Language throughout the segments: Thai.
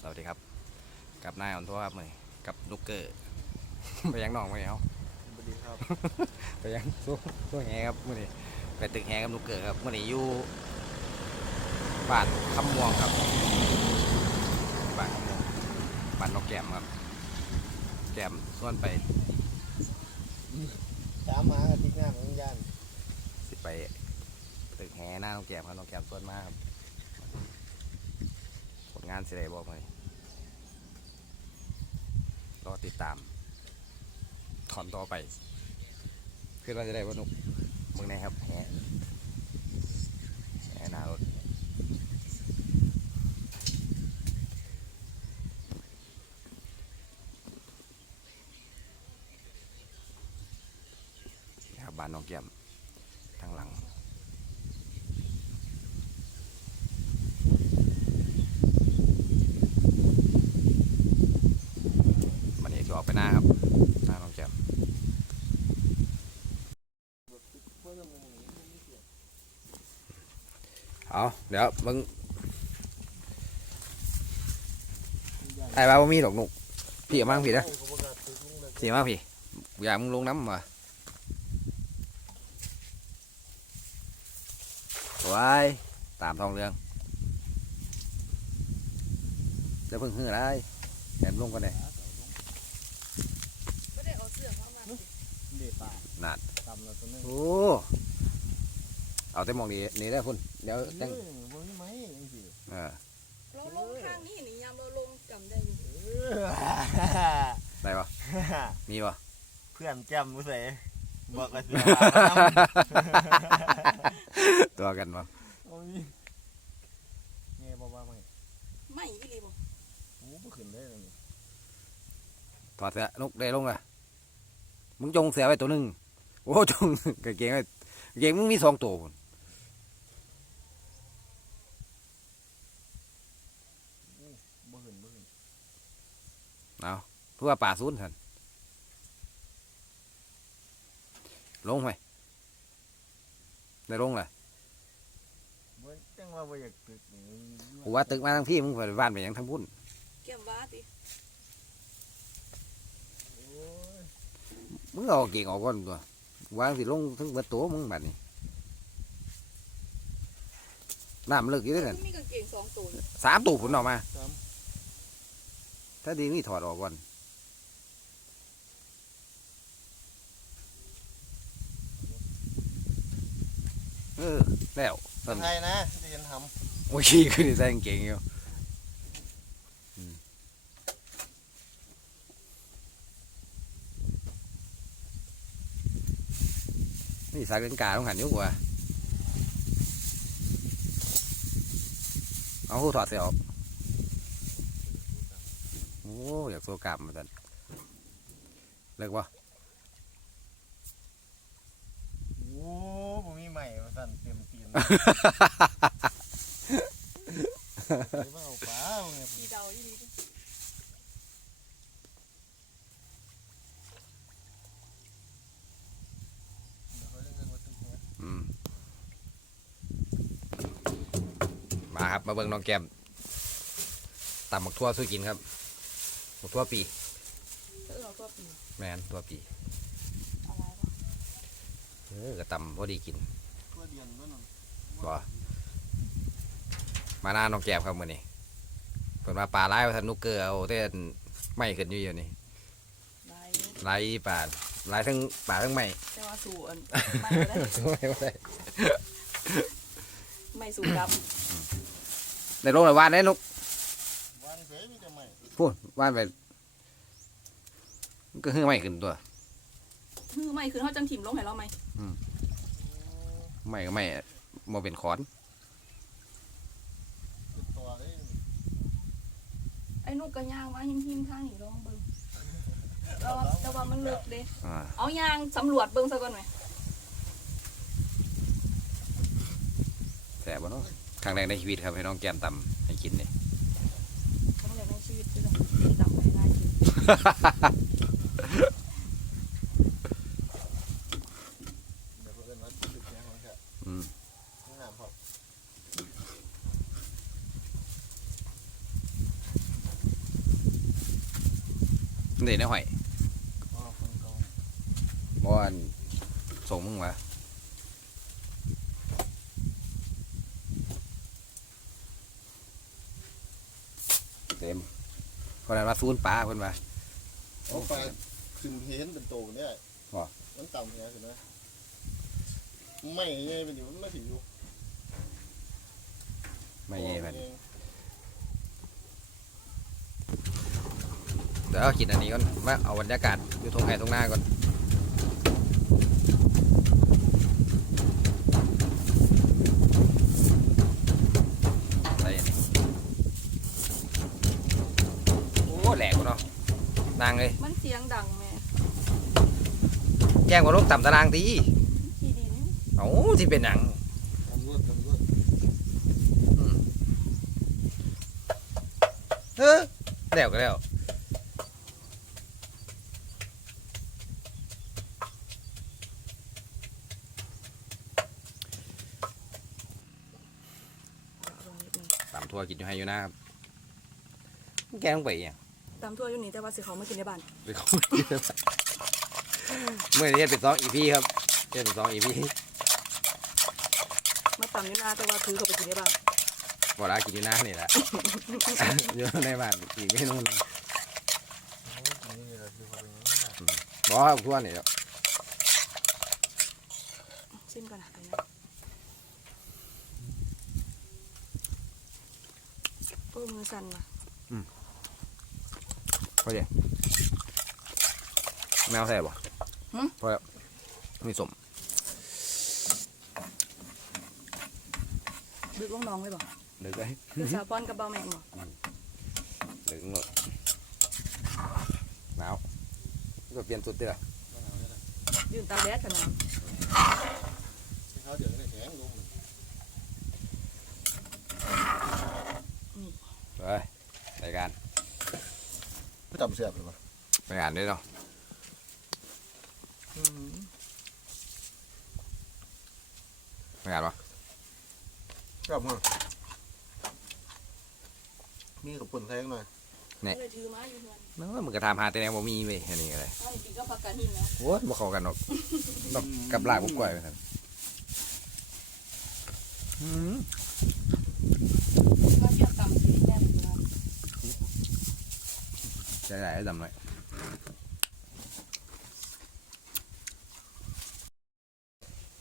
สวัสดีครับ กับนายอ่อนทัวร์ครับมือนี้กับนุกเกอร์ ไปยังหนองไปเอาสวัสดีครับ ไปยังสู้สู้แหครับมือนี้ไปตึกแหกับนุกเกอร์ครับมือนี้อยู่บ้านคำม่วงครับบ้านคำม่วงบ้านนกแก้มครับ แก้มส่วนไปสามหมากระติกน้ำของยานสิไปตึกแหหน้าน้องแก้มครับน้องแก้มส่วนมากครับผลงานสิได้บอกเลย รอติดตาม ถอนต่อไป คือเราจะได้ว่านุกมึงไหนครับแหแหหน้ารถนี่ครับบ้านน้องแก้มทางหลัง มันนี้จะออกไปหน้าครับหน้าน้องแก้ม เอาเดี๋ยวมึงไอ้บ้าบ่มีดอกนุกพี่เอามั่งพี่นะพี่เอามั่งพี่อยากมึงลงน้ำมาไว้ตามท้องเรื่องเดี๋ยวเพิ่งหื้อได้แอบลงกันเลยก็ได้เอาเสื้อเข้ามาสิเด็ดป่านั่นตำเราตัวนึงโอ้ เอาแต่มองนี้นี่ได้อคุณเดี๋ยวเอแต่งอบ่มีไหมจังซี่เออเราลงข้างนี้นี่ยามเราลงจำได้อยู่เออได้ปะมีปะเพื่อนจำมุ้เสบอกกันสิตัวกันปะโอ้ยเงี้ยบอกว่าไม่ไม่อีหลีบ่โอ้บ่ขึ้นได้เลยถอดเสื้อนกได้ลงอะมึงจงเสือไว้ตัวหนึ่งโอ้จงกางเกงไว้กางเกงมึงมีสองตัวพุ่น บ่ขึ้นบ่ขึ้น เอาเพื่อป่าซูนทันลงไหมได้ลงเลยบ่จังว่าบ่อยากตึกนี่กูว่าตึกมาทั้งพี่มึงไปบ้านไปหยังทั้งพุ่นแก้มว้าติโอ้ยมึงเอาเก่งออกก่อนตัววางสิลงทั้งเบิดตัวมึงแบบนี้น้ำมันเลิกอยู่ด้วยกันมีกางเกงสองตัวเลยสามตัวผุนออกมาซ้ ถ้าดีนี่ถอดออกก่อนเออแล้วต้นำไทยนะที่ฉันทโอ้ยขี้ขึ้นใส่กางเก่งอยู่อืมนี่สายกันกาต้องหันอยุ่กว่าเอาหูถอดเสียออกโอ้อยากโซกลับมาตันเลิกวะำโอ้บ่มีใหม่ว่าสั่นเต็มตีนไปเบิ่งเอาปลาเอาไงมีเดาอีหลีติเดี๋ยวเขาเรียกกันว่าตึกเนี่ยอืมมาครับ มาเบิ่งน้องแก้มตำหมกทั่วสู้กินครับ หมกทั่วปีเออเราตัวปีแม่นทั่วปีอะไรวะเออก็ตำพอดีกินตัวเดียนด้วยนั่นบ่มาหน้าน้องแก้มครับมื้อนี้เพิ่นว่าปลาหลายว่าท่านนุกเกอร์เอาแต่ไม่ขึ้นอยู่อยู่นี่ได้หลายปลาหลายทั้งปลาทั้งไม่แต่ว่าสู่อันไม่ได้ไม่ได้ไม่สู่ดได้ลงแล้ววานได้นุก วันเสยมีแต่ใหม่ พูดวานไปมันก็คือไม่ขึ้นตัวำคือไม่คือเขาจังถิ่มลงให้เราไหมไม่ก็ไม่บ่เป็นขอนติดตัวเลยไอ้นุกกระยางมาหิมหิมๆทางนี่ลองเบิ่งเราแต่ว่ามันเลิกเด้อ่าเอายางสำรวจเบิ่งซะก่อนไหมแสบบ่เนาะครั้งแรกในชีวิตครับให้น้องแก้มตำให้กินนี่ครั้งแรกในชีวิตคือแบบดำไปง่ายจริง เดี๋ยวเขาเอิ้นว่าตึกเนี่ยของแท้อืมห้องน้ำพอนี่ในหอยอ๋อคนเก่าบอนส่งมึงมาเต็มคนนั้นมาซูนปลาเพิ่นว่า เอาไปขึ้นเห็นเป็นโตเนี่ยว่ะ มันต่ำเนี่ยเห็นไหมไม่ไงเป็นอยู่มันไม่ถึงอยู่ไม่เย่เพิ่นเดี๋ยวเอากินอันนี้ก่อนมาเอาบรรยากาศอยู่ตรงไหนตรงหน้าก่อนอะไรอันนี้โอ้แหลกว่ะเนาะนางเลย มันเสียงดังแม่แจ้งว่าลูกต่ำตารางตีขี้ดินเอ้าที่เป็นหนังตำรวจตำรวจเออแล้วก็แล้วตำทั่วกินอยู่ให้อยู่นะครับแกต้องไปอะ ตามทั่วอยู่นี่แต่ว่าสิเขาไม่กินในบ้านไปเขาเมื่อนี้เป็นสองอีพีครับเเป็นสองอีพีมาตามอยู่นาแต่ว่าคือเขาไปกินในบ้านบอลากินอยู่หน้านี่แหละ อยู่ในบ้านอีกเมนูหนึงนี่แหละคือความเป็นอย่างนั้นบอกว่าทั่วนี่แหล้วชิมกันนะไอ้นะโอ้มือสั่นว่ะ แมวแซ่บบ่พอแล้วมีสมดึกลงน้องไว้บ่เลิกเลยคือสาวป้อนกับเบาแมงบ่เลิกหมดหนาวก็เปลี่ยนสุดเด้อยืนตากแดดกันนะเขาเดี๋ยวนี้แข็งลงไปรายการ จำเสียบเลยปะรายการด้วยเนาะรายการปะจำมั้งมีกับปุ่นแทงหน่อยเลยถือมาอยู่เฮือนเนาะมึงก็ทำหาแต่แนวบ่มีเว้ยอันนี้อะไรถ้าจริงก็พักกันหินนะโอ้ยบ่เข้ากันหรอกดอกกับลากบุกกล้วยไปครับอืม มาเที่ยวตำสิแม่เป็นงาน ใจไหลายดำหน่อย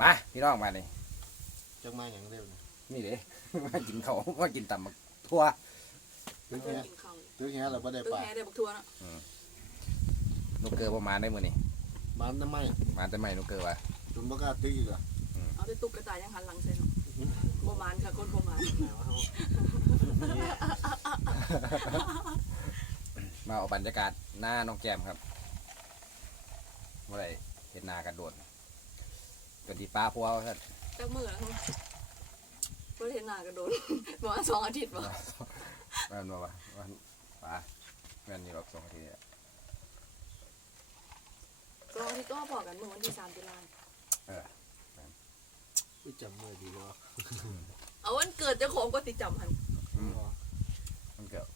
มาพี่น้องมานี่จังมาอย่างเร็วเนี่ยนี่เด้ มากินเขาวมากินตำบักทั่วตื้อเพิ่แค่นกินข้าวตื้อแค่เราไม่ได้ตึ้งปลาแห่ได้บักทัวเนาะนกเกอร์ประมาณได้มือนี่บ้านทำไมมาแต่ไม่นกเกอร์ว่ะจนบ่กล้าตื้ออีกอะเอาไปตุกกระต่ายยังหันหลังใส่เนาะบ่มานค่ะคนบ่มาน มาเอาบรรยากาศหน้าน้องแจมครับเมื่อไรเห็นหนากันโดดกันที่ป้าพัวท่านจักมือแล้วบ่เห็นหน้ากันโดนประมาณสองอาทิตย์บ่แม่นบ่วะวันป้าแม่นนี่หรอกสองทีอะสองอาทิตย์ก็พอกันมื้อวันที่3ตุลาไม่จำเมื่อดีวะเอาวันเกิดเจ้าของก็ติดจำหัน อืมมันเกี่ยว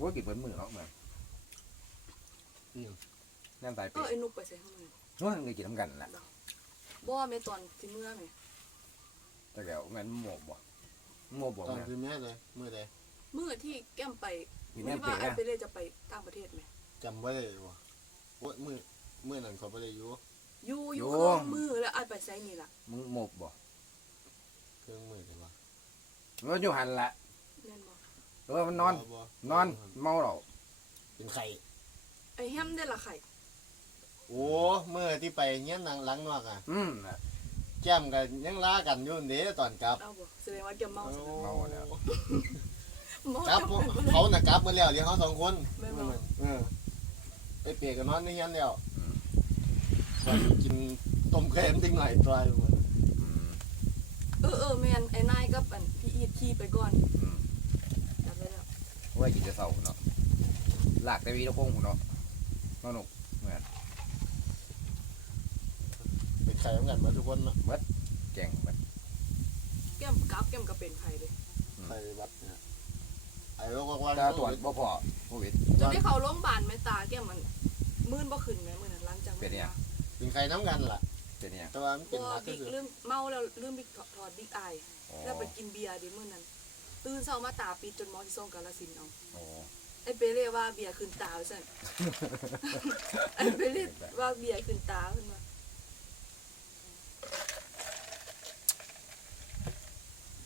ว่ากินเบิ้มือเนาะเหมือนนั่นตายเอเปีอไอ้นุกไปใส่ข้างในว่ามันก็กินน้ำกันนั่นแหละบ่แม่ตอนที่เมื่อแม่แต่เดี๋ยวแม่นโมบบ่โมบบ่ตอนแม่นคือแม่เลยเมื่อใดมื้อที่แก้มไปมีที่แม่นว่าเปียไอ้ไปเลยจะไปต่างประเทศไหมจำไว้เลยวะโอ้ยมื่อมื่อนั้นเขาไปเลยอยู่อยู่อยู่ข้างมือแล้วไอ้ไปใส่นี่ล่ะมึงโมบบ่เครื่องมือเลยวะมันก็อยู่หันละแม่นบ่ เออมันนอนบ่นอนเมาเหล้าเป็นไข่ไอ้แฮมได้ละไข่โอ้เมื่อที่ไปเงี้ยนางหลังนอกอะ อืมน่ะ แก้มกันยังล้ากันอยู่เด้ตอนกลับเอาบ่แสดงว่าแกเมาโอ้เมาแล้ว เมากลับเขาน่ะกลับมาแล้วเดี๋ยวเขาสองคนแม่นบ่เออไปเปียกกันนอนในเงี้ยนแล้วไปกินต้มเค็มจิ้งไหลตายหมดอืมเออเออแม่นไอ้นายกับอันพี่อีทขี่ไปก่อน อืมจำได้ แล้วว่ากินจะเศร้าเนาะลากแต่วีตะโค้งหุ่นเนาะนอนหนุกเหมือนไปไข่เหมือนกันมาทุกคนเนาะแกงมันแก้มกลับแก้มก็เป็นไข่เลยไข่วัดเนี่ยไอ้โรคว่าถ้าตรวจบ่พอโควิดจนได้เขาโรงพยาบาลแม่ตาแก้มมันมื่นบ่ขึ้นแม่มื้อนั้นหลังจากเป็นไงเป็นใครน้ำกันล่ะเป็นเนี่ยแต่ว่ามันเป็นบ่หนักก็บิ๊กคือลืมเมาแล้วลืมบิ๊กถอดบิ๊กอายอ๋อแล้วไปกินเบียร์ดิมื้อนั้น ตื่นเช้ามาตาปิดจนหมอสิส่งกาฬสินธุ์เอาอ๋อไอ้เปเร่ว่าเบียร์ขึ้นตาว่าซั่น ไอ้เปเร่ว่าเบียร์ขึ้นตาขึ้นมา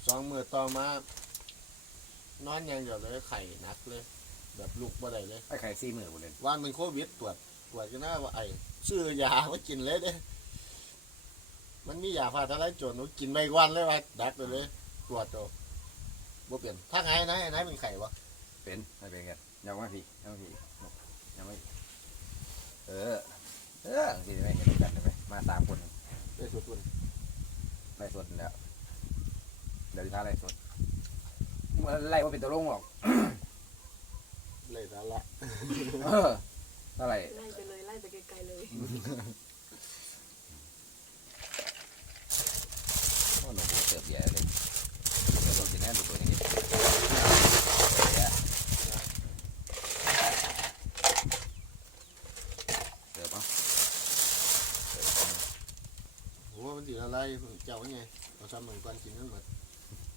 สองมือต่อมา นอนอย่างเดียวเลยไข่หนักเลย แบบลุกบ่ได้เลย ไอ้ไข่ซี่มือบุเรนว่านเป็นโควิดตรวจตรวจก็น่าว่าไอ้ซื้อยามากินเลยเด้ มันมียาพาทลายโจรหนูกินไม่วันเลยว่าดักไปเลยตรวจโต บ่เปลี่ยนถ้าไงนะไอ้นายเป็นไข่วะเป็นไม่เป็นกันยังมาพี่ยังมาพี่ยังไม่เออ เออสิไม่เห็นกันเลยไหมมาสามคนไปสุดทุนไล่สดแล้วเดี๋ยวจะท่าไล่สดไล่ว่าเป็นตัวลงหรอกเลยนั่นละเออเท่าไหร่ไล่ไปเลยไล่ไปไกลๆเลยโอ้หนูเติบใหญ่เลยเดี๋ยวตัวกินแน่ดูตัวนี้เติบเอะ โอ้มันสิอะไร เจ้าไงเอาซ้ำเหมือนกันกินนั่นหมด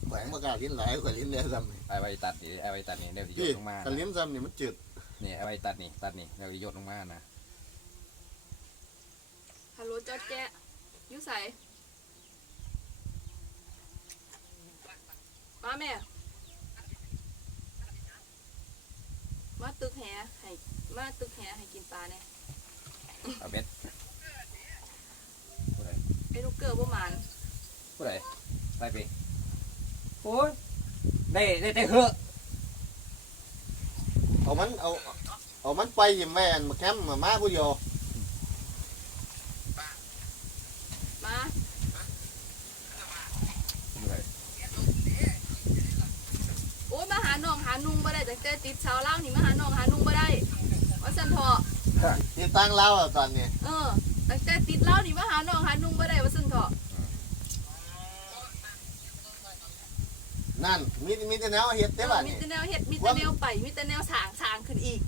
แขวงประกล้าศลิ้นหลายกว่าลิ้นเลยซ้ำนี่ไอ้ใบตัดนี่ไอ้ใบตัดนี่เดี๋ยวจะโยพี่นลงมาแต่ลิ้นซ้ำนี่มันจืดนี่ไอ้ใบตัดนี่ตัดนี่เดี๋ยวจะโยนลงมานะฮัลโหลจอดแจ๊ะอยู่ไสมาแม่ มาตึกแหให้มาตึกแหให้กินปลาเนี่ยเอาเบ็ด ผู้ใดไอ้ลูกเกอร์บ่หมานผู้ใดไปไปโอ้ยได้ได้แต่เหอะเอามันเอาเอามันไปยิ้มแม่นมาแคมป์มามาผู้เดียวมาผู้ใดโอ้ยมาหาน้องหานุ่งบ่ได้แต่แต่ติดชาวเล่าวนี่มาหาน้องหานุ่งบ่ได้ว่าสันเถาะนี่ตั้งเล่าอะตอนนี้ เออ แต่แต่ติดเหล้านี่มาหาน้องหานุ่งบ่ได้ว่าสันเถาะนั่นมีมีแต่แนวเฮ็ดเอได้อป่ะมีนี่ แต่แนวเฮ็ดมีแต่แนวไปมีแต่แนวสร้างสร้างขึ้นอีก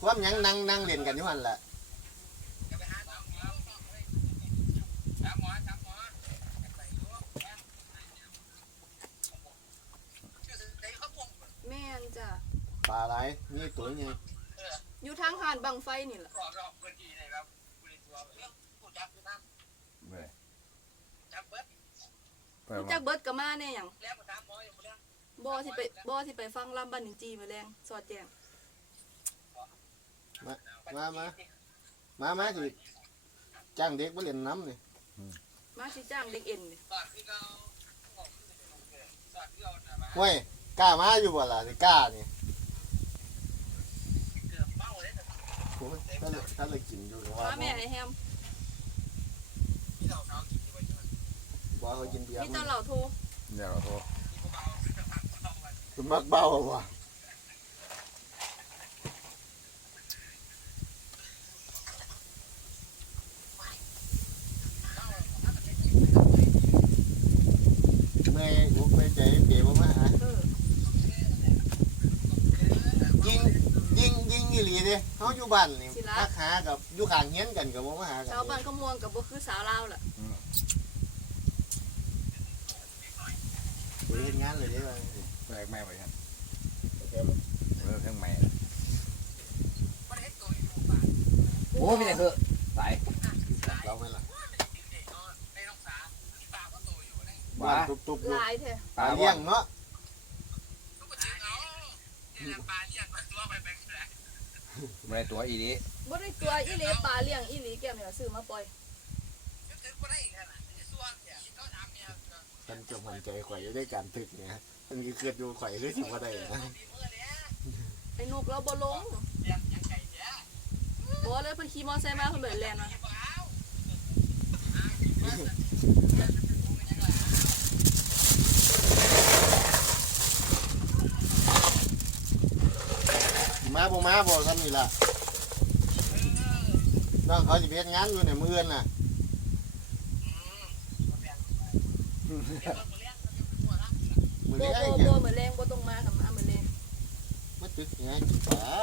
ความหยังนั่งนั่งเล่นกันอยู่หั่นแหละแม่นจ้ะปลาไหลมีตัวไงอยู่ทางหานบังไฟนี่แหละผู้ใดเปิดรู้มาจักเบิดก็มาแน่หยังบ่สิไปบ่สิไปฟังลำบ้านหนึ่งจีมาแรงสอดแจ้งมามามามาสิจ้างเด็กมาเล่นน้ำนี่มาสิจ้างเด็กเอ็นนี่เว้ยกล้ามาอยู่บ่ล่ะนี่กล้านี่โอ้ยถ้าเลยถ้าเลยกินอยู่ว่ามาแม่ไอ้แฮม บ่เขากินเบียร์มีแต่เหล่าโทรเดี๋ยวเราโทรคือมักเบาว่ะเมื่อยอุกไปใจเปียบ่มาหาเออยิงยิงยิงอีหลีเด้เฮาอยู่บ้านนี่ทักหากับอยู่ข้างเฮียนกันกับบ่มาหากัน ชาวบ้านขมวงกับบ่คือสาวลาวล่ะ ไปเฮ็ดงานเลยเด้ว่าเปิดแม่ไปครับเออเครื่องแม่โอ้ไม่ได้เหอะตายเราไม่ล่ะบ้าบ้านตุบๆอยู่หลายแท้ปลาปลาเลี้ยงเนาะไม่ได้ตัวอีนี้บ่ได้ตัวอีหลีปลาเลี้ยงอีหลีแก้มนี่ล่ะซื้อมาปล่อย ท่านจะมั่นใจข่อยอยู่ด้วยการตึกเนี่ยมันคือเกิดอยู่ข่อยคือสิบ่าได้นะไอ้นกเราบ่ลงบ่เลยเพิ่นขี่มอไซค์มาเพิ่นเบิดแล่นมามาบ่มาบ่ซั่นนี่ล่ะน้องเขาสิเฮ็ดงานอยู่ในมือน่ะ มือบ่แรบ่กเนี่หมือนล้งบ่ต้องมากับมาเหมือนล้งมาตึกไงจิ๋วา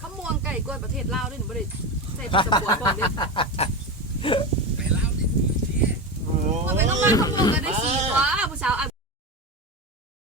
ขมวงไก่กวนประเทศลาวนี่หนูไม่ได้ใส่ประสบวนก่อนเด้อโอ้ย ทำไมต้องมาขมวงกันได้สิ